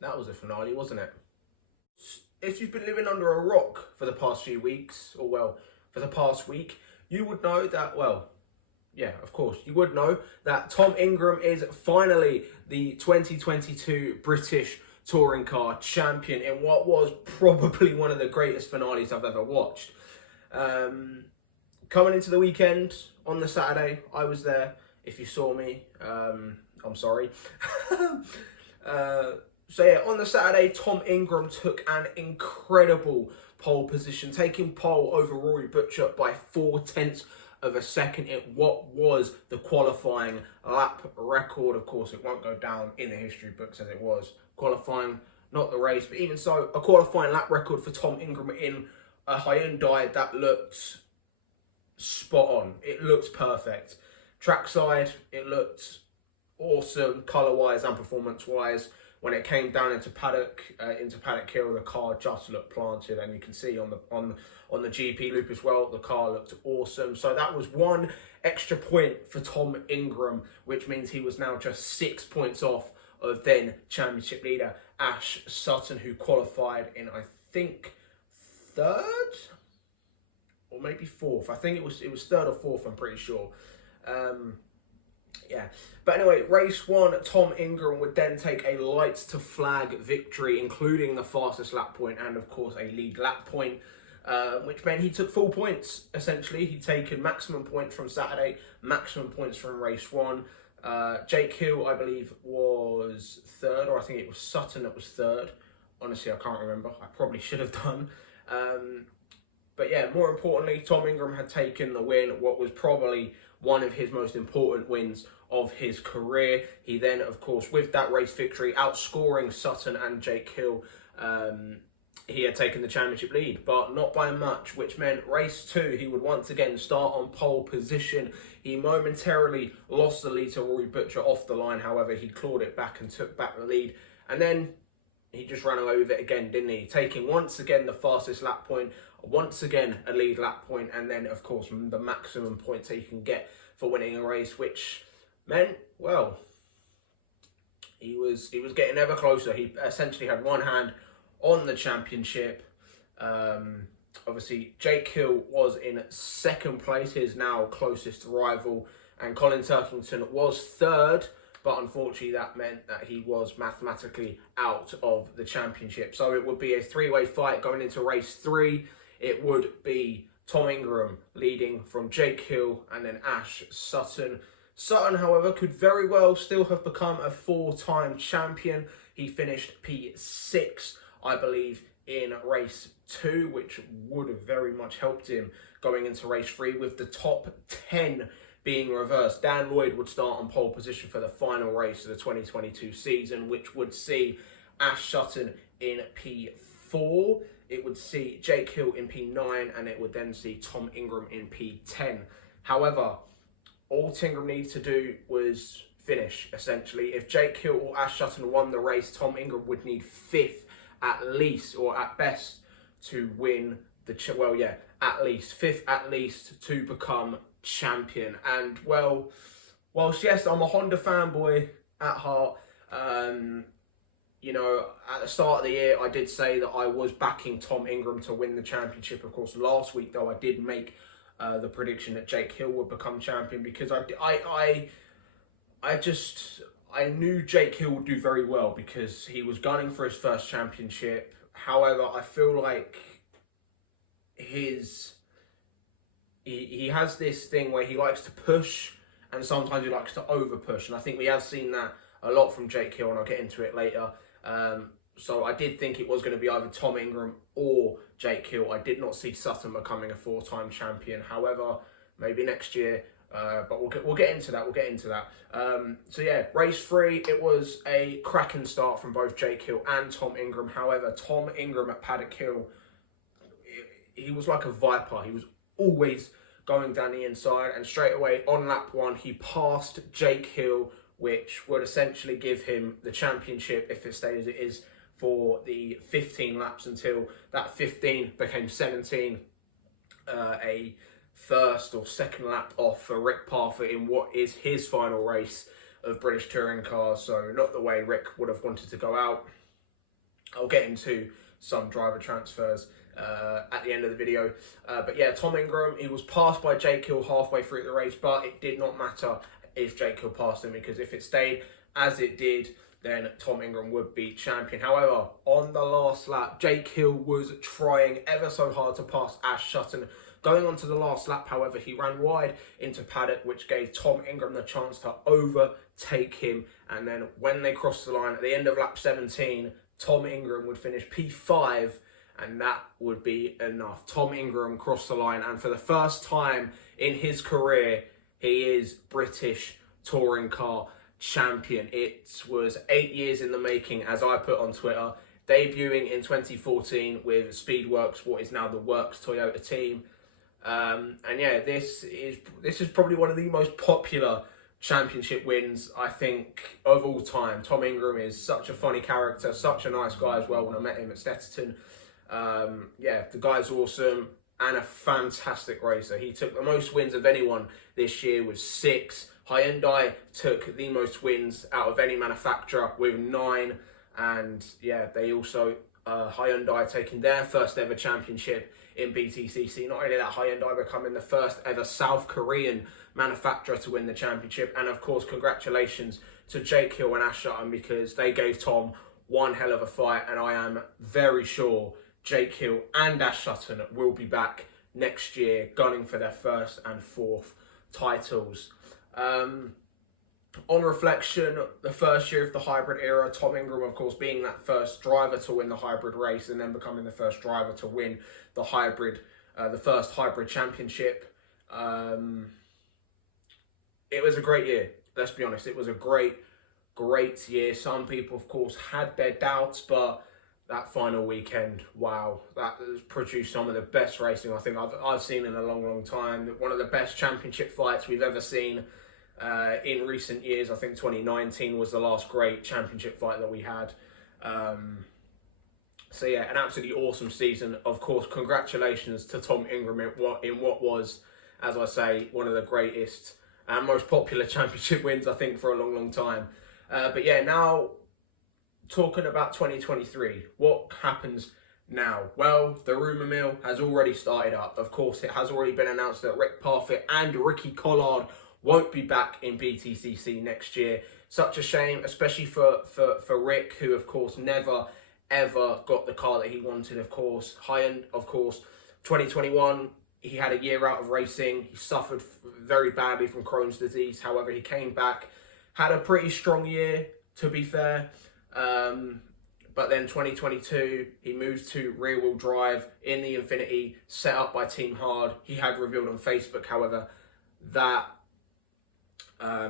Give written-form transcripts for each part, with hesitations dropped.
That was a finale, wasn't it? If you've been living under a rock for the past few weeks, or well, for the past week, you would know that, well, yeah, of course, you would know that Tom Ingram is finally the 2022 British Touring Car Champion in what was probably one of the greatest finales I've ever watched. Coming into the weekend on the Saturday, I was there. If you saw me, I'm sorry. So yeah, on the Saturday, Tom Ingram took an incredible pole position, taking pole over Rory Butcher by 0.4 of a second in what was the qualifying lap record. Of course, it won't go down in the history books as it was qualifying, not the race, but even so, a qualifying lap record for Tom Ingram in a Hyundai that looked spot on. It looked perfect. Trackside, it looked awesome, colour-wise and performance-wise. When it came down into paddock hill, the car just looked planted, and you can see on the GP loop as well, the car looked awesome. So that was one extra point for Tom Ingram, which means he was now just 6 points off of then championship leader Ash Sutton, who qualified in, I think, third or maybe fourth. I think it was third or fourth, I'm pretty sure. Yeah, but anyway, race one, Tom Ingram would then take a lights to flag victory, including the fastest lap point and, of course, a lead lap point, which meant he took full points, essentially. He'd taken maximum points from Saturday, maximum points from race one. Jake Hill, I believe, was third, or I think it was Sutton that was third. Honestly, I can't remember. I probably should have done. But yeah, more importantly, Tom Ingram had taken the win, what was probably one of his most important wins of his career. He then, of course, with that race victory, outscoring Sutton and Jake Hill, he had taken the championship lead, but not by much, which meant race two, he would once again start on pole position. He momentarily lost the lead to Rory Butcher off the line. However, he clawed it back and took back the lead. And then he just ran away with it again, didn't he? Taking once again the fastest lap point, once again a lead lap point, and then, of course, the maximum points that you can get for winning a race, which meant, well, he was getting ever closer. He essentially had one hand on the championship. Obviously, Jake Hill was in second place, his now closest rival, and Colin Turkington was third, but unfortunately that meant that he was mathematically out of the championship. So it would be a three-way fight going into race three. It would be Tom Ingram leading from Jake Hill and then Ash Sutton. Sutton, however, could very well still have become a four-time champion. He finished P6, I believe, in race two, which would have very much helped him going into race three, with the top 10 being reversed. Dan Lloyd would start on pole position for the final race of the 2022 season, which would see Ash Sutton in P4. It would see Jake Hill in P9, and it would then see Tom Ingram in P10. However, all Ingram needed to do was finish, essentially. If Jake Hill or Ash Sutton won the race, Tom Ingram would need fifth at least, or at best, to win the... fifth at least to become champion. And, well, whilst, yes, I'm a Honda fanboy at heart, you know, at the start of the year, I did say that I was backing Tom Ingram to win the championship. Of course, last week, though, I did make the prediction that Jake Hill would become champion, because I knew Jake Hill would do very well because he was gunning for his first championship. However, I feel like he has this thing where he likes to push, and sometimes he likes to over push, and I think we have seen that a lot from Jake Hill, and I'll get into it later. So I did think it was going to be either Tom Ingram or Jake Hill. I did not see Sutton becoming a four-time champion. However, maybe next year. But we'll get into that. So yeah, race three, it was a cracking start from both Jake Hill and Tom Ingram. However, Tom Ingram at Paddock Hill, he was like a viper. He was always going down the inside, and straight away on lap one, he passed Jake Hill, which would essentially give him the championship if it stayed as it is for the 15 laps until that 15 became 17. A first or second lap off for Rick Parfitt in what is his final race of British touring cars. So not the way Rick would have wanted to go out. I'll get into some driver transfers at the end of the video. But yeah, Tom Ingram, he was passed by Jake Hill halfway through the race, but it did not matter if Jake Hill passed him, because if it stayed as it did, then Tom Ingram would be champion. However, on the last lap, Jake Hill was trying ever so hard to pass Ash Sutton. Going on to the last lap, however, he ran wide into paddock, which gave Tom Ingram the chance to overtake him. And then when they crossed the line at the end of lap 17, Tom Ingram would finish P5, and that would be enough. Tom Ingram crossed the line, and for the first time in his career, he is British touring car champion. It was 8 years in the making, as I put on Twitter, debuting in 2014 with Speedworks, what is now the Works Toyota team. And yeah, this is probably one of the most popular championship wins, I think, of all time. Tom Ingram is such a funny character, such a nice guy as well when I met him at Sutton. Yeah, the guy's awesome and a fantastic racer. He took the most wins of anyone this year with 6. Hyundai took the most wins out of any manufacturer with 9. And yeah, they also, Hyundai taking their first ever championship in BTCC. Not only that, Hyundai becoming the first ever South Korean manufacturer to win the championship. And of course, congratulations to Jake Hill and Ash Sutton, because they gave Tom one hell of a fight. And I am very sure Jake Hill and Ash Sutton will be back next year, gunning for their 1st and 4th titles. On reflection, the first year of the hybrid era, Tom Ingram, of course, being that first driver to win the hybrid race and then becoming the first driver to win the hybrid, the first hybrid championship. It was a great year. Let's be honest. It was a great year. Some people, of course, had their doubts, but that final weekend, wow, that has produced some of the best racing I think I've seen in a long time. One of the best championship fights we've ever seen in recent years. I think 2019 was the last great championship fight that we had. So yeah, an absolutely awesome season. Of course, congratulations to Tom Ingram in what was, as I say, one of the greatest and most popular championship wins I think for a long time. But yeah, now talking about 2023, what happens now? Well, the rumour mill has already started up. Of course, it has already been announced that Rick Parfitt and Ricky Collard won't be back in BTCC next year. Such a shame, especially for Rick, who of course never ever got the car that he wanted. Of course, 2021, he had a year out of racing. He suffered very badly from Crohn's disease. However, he came back, had a pretty strong year, to be fair. But then 2022, he moved to rear-wheel drive in the Infinity, set up by Team Hard. He had revealed on Facebook, however, that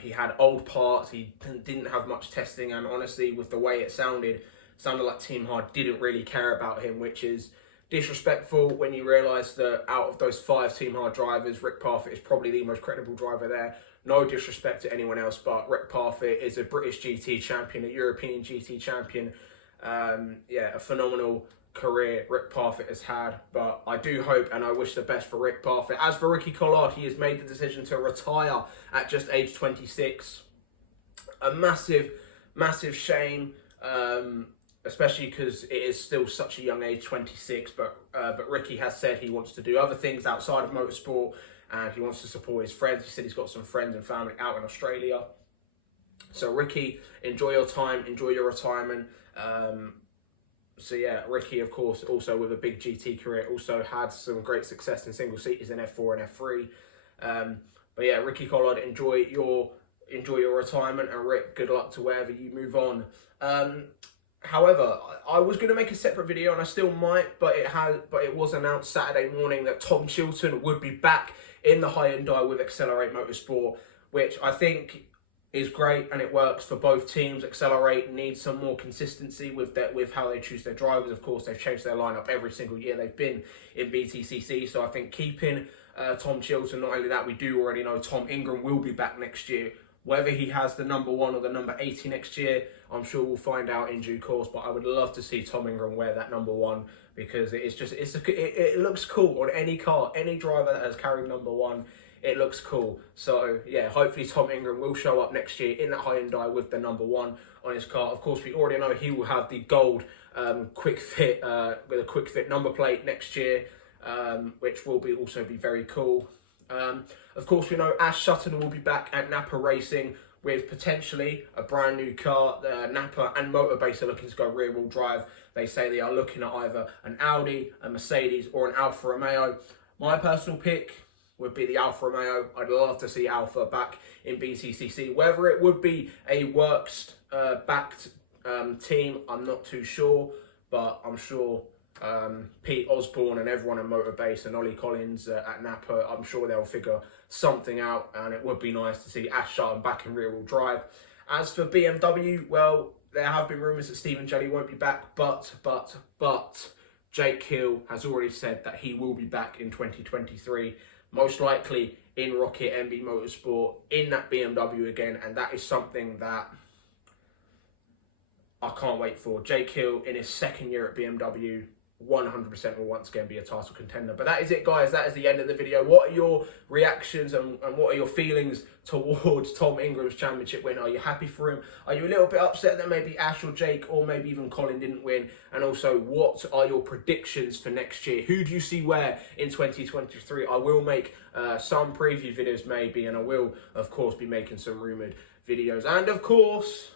he had old parts. He didn't have much testing, and honestly, with the way it sounded like Team Hard didn't really care about him, which is disrespectful when you realise that out of those 5 Team Hard drivers, Rick Parfitt is probably the most credible driver there. No disrespect to anyone else, but Rick Parfitt is a British GT champion, a European GT champion. Yeah, a phenomenal career Rick Parfitt has had, but I do hope and I wish the best for Rick Parfitt. As for Ricky Collard, he has made the decision to retire at just age 26. A massive shame, especially because it is still such a young age, 26, but Ricky has said he wants to do other things outside of motorsport, and he wants to support his friends. He said he's got some friends and family out in Australia. So Ricky, enjoy your time, enjoy your retirement. So yeah, Ricky, of course, also with a big GT career, also had some great success in single-seaters in F4 and F3. But yeah, Ricky Collard, enjoy your retirement, and Rick, good luck to wherever you move on. However, I was going to make a separate video, and I still might, but it was announced Saturday morning that Tom Chilton would be back in the Hyundai with Accelerate Motorsport, which I think is great, and it works for both teams. Accelerate needs some more consistency with how they choose their drivers. Of course, they've changed their lineup every single year they've been in BTCC, so I think keeping Tom Chilton, not only that, we do already know Tom Ingram will be back next year. Whether he has the number 1 or the number 80 next year, I'm sure we'll find out in due course, but I would love to see Tom Ingram wear that number 1, because it looks cool on any car. Any driver that has carried number 1 it looks cool. So yeah, hopefully Tom Ingram will show up next year in that Hyundai with the number 1 on his car. Of course, we already know he will have the gold quick fit with a quick fit number plate next year, which will also be very cool. Of course, we know Ash Sutton will be back at Napa Racing with potentially a brand new car. Napa and Motorbase are looking to go rear wheel drive. They say they are looking at either an Audi, a Mercedes, or an Alfa Romeo. My personal pick would be the Alfa Romeo. I'd love to see Alfa back in BTCC. Whether it would be a Works backed team, I'm not too sure, but I'm sure Pete Osborne and everyone at Motorbase and Ollie Collins at Napa, I'm sure they'll figure something out, and it would be nice to see Ash Sutton back in rear wheel drive. As for BMW, well, there have been rumours that Stephen Jelly won't be back, but Jake Hill has already said that he will be back in 2023, most likely in Rocket MB Motorsport, in that BMW again, and that is something that I can't wait for. Jake Hill in his second year at BMW, 100% will once again be a title contender. But that is it, guys. That is the end of the video. What are your reactions and what are your feelings towards Tom Ingram's championship win? Are you happy for him? Are you a little bit upset that maybe Ash or Jake or maybe even Colin didn't win? And also, what are your predictions for next year? Who do you see where in 2023? I will make some preview videos maybe, and I will, of course, be making some rumoured videos. And, of course,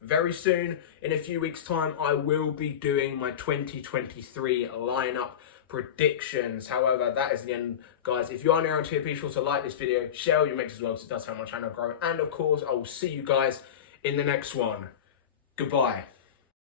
very soon, in a few weeks' time, I will be doing my 2023 lineup predictions. However, that is the end, guys. If you are new around here, be sure to like this video, share with your mates as well, because it does help my channel grow. And of course, I will see you guys in the next one. Goodbye.